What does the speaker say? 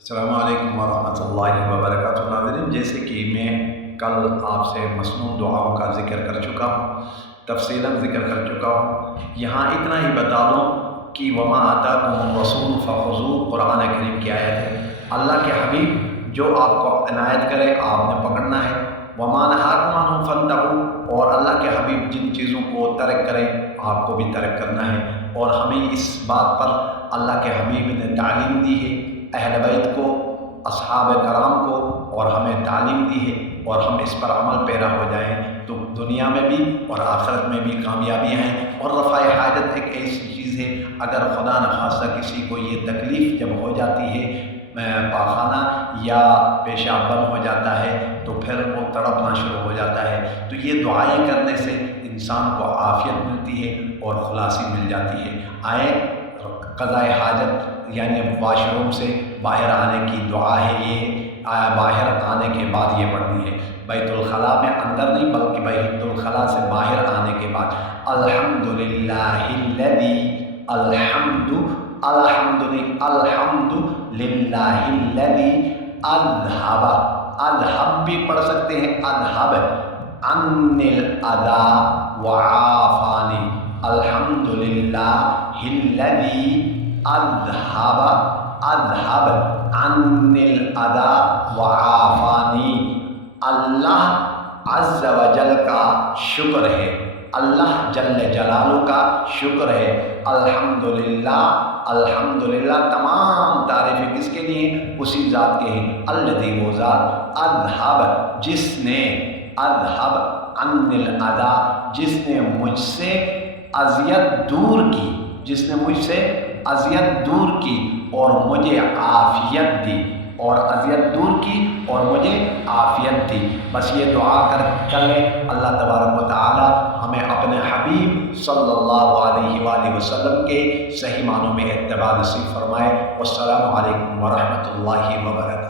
السلام علیکم ورحمۃ اللہ وبرکاتہ ناظرین، جیسے کہ میں کل آپ سے مصنون دعاؤں کا ذکر کر چکا ہوں، تفصیلاً ذکر کر چکا ہوں۔ یہاں اتنا ہی بتا دوں کہ وما آتاکم الرسول فخذوہ قرآن کریم کی آیت ہے۔ اللہ کے حبیب جو آپ کو عنایت کرے آپ نے پکڑنا ہے، وما نہاکم عنہ فانتہوا، اور اللہ کے حبیب جن چیزوں کو ترک کرے آپ کو بھی ترک کرنا ہے۔ اور ہمیں اس بات پر اللہ کے حبیب نے تعلیم دی ہے، اہل بیت کو، اصحاب کرام کو، اور ہمیں تعلیم دی ہے، اور ہم اس پر عمل پیرا ہو جائیں تو دنیا میں بھی اور آخرت میں بھی کامیابیاں ہیں۔ اور رفع حاجت ایک ایسی چیز ہے، اگر خدا نخواستہ کسی کو یہ تکلیف جب ہو جاتی ہے، پاخانہ یا پیشاب بند ہو جاتا ہے، تو پھر وہ تڑپنا شروع ہو جاتا ہے، تو یہ دعائیں کرنے سے انسان کو عافیت ملتی ہے اور خلاصی مل جاتی ہے۔ آئے قضاء حاجت یعنی واش روم سے باہر آنے کی دعا ہے، یہ باہر آنے کے بعد یہ پڑھنی ہے۔ بیت الخلاء میں اندر نہیں بلکہ بیت الخلاء سے باہر آنے کے بعد الحمدللہ الذی الحمد للہ الذی اذہب بھی پڑھ سکتے ہیں، اذہب عن الاذی وعافانی، الحمدللہ الذی اذہب عن الاذی وعافانی۔ اللہ عز و جل کا شکر ہے، اللہ جل جلالہ کا شکر ہے۔ الحمدللہ، الحمدللہ تمام تعریفیں کس کے لیے؟ اسی ذات کے ہیں، الذی وہ ذات، اذہب جس نے، اذہب عن الاذی جس نے مجھ سے اذیت دور کی، جس نے مجھ سے اذیت دور کی اور مجھے عافیت دی، اور اذیت دور کی اور مجھے عافیت دی۔ بس یہ دعا کر لیں، اللہ تبارک و تعالی ہمیں اپنے حبیب صلی اللہ علیہ وآلہ وسلم کے صحیح معنوں میں اتباع نصیب فرمائے۔ والسلام علیکم ورحمۃ اللہ وبرکاتہ۔